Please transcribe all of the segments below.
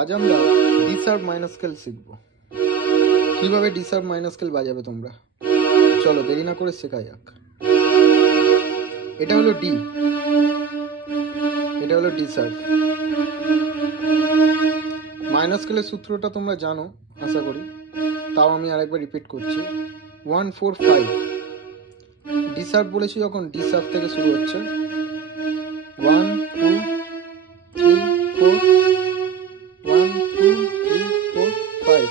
আজ আমরা deserve minor scale শিখব। কিভাবে ডিসার্ভ মাইনার স্কেল বাজাবে তোমরা, চলো দেরি না করে শেখা যাক। এটা হলো ডি, এটা হলো ডিসার্ভ। মাইনার স্কেলের সূত্রটা তোমরা জানো আশা করি, তাও আমি আরেকবার রিপিট করছি। 1 4 5 ডিসার্ভ বলেছি যখন ডিসার্ভ থেকে শুরু হচ্ছে। 1 2 3 4 1 2 3 4 5।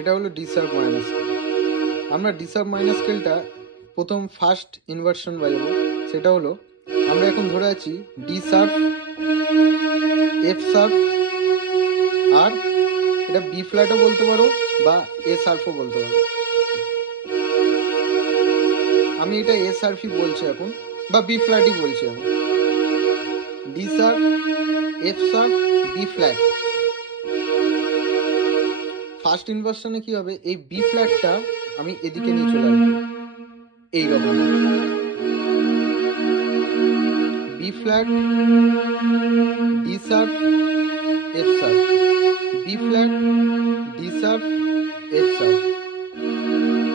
এটা হলো ডিসার্ভ মাইনার স্কেল। আমরা ডিসার্ভ মাইনার স্কেলটা প্রথম ফার্স্ট ইনভার্সন বাজাবো। সেটা হলো আমরা এখন ধরে আছি ডি শার্প, এফ শার্প, আর এটা বি ফ্ল্যাটও বলতে পারো বা এ শার্পও বলতে পারো। আমি এটা এ শার্পই বলছি এখন, বা বি ফ্ল্যাটই বলছি এখন। D sharp, F sharp, B flat. First ইনভার্সনে কি হবে, এই বি ফ্ল্যাটটা আমি এদিকে নিয়ে চলে আসবো এইরকম। B flat, D sharp, F sharp, B flat, D sharp, F sharp.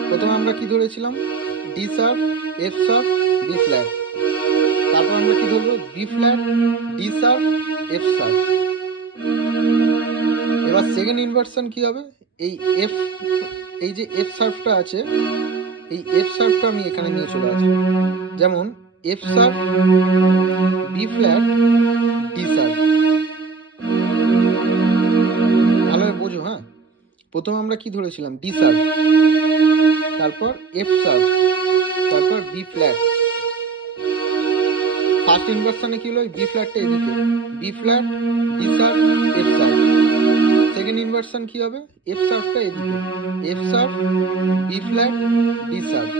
প্রথমে আমরা কি ধরেছিলাম, D sharp, F sharp, B flat. তারপর আমরা কি ধরবো, B flat, D sharp, F sharp. এবার সেকেন্ড ইনভার্সন কি হবে, এই যে এফ শার্পটা আছে, এই এফ শার্পটা আমি এখানে নিয়ে চলে আসবো। যেমন F sharp, B flat, D sharp. ভালোভাবে বোঝো, হ্যাঁ। প্রথমে আমরা কি ধরেছিলাম, ডি শার্প, তারপর এফ শার্প, তারপর বি ফ্ল্যাট। ফার্স্ট ইনভার্সনে কি হলো, বি ফ্ল্যাটটা এদিকে, B flat, D sharp, F sharp. Second inversion কি হবে, এফ শার্পটা এদিকে, F sharp, B flat, D sharp.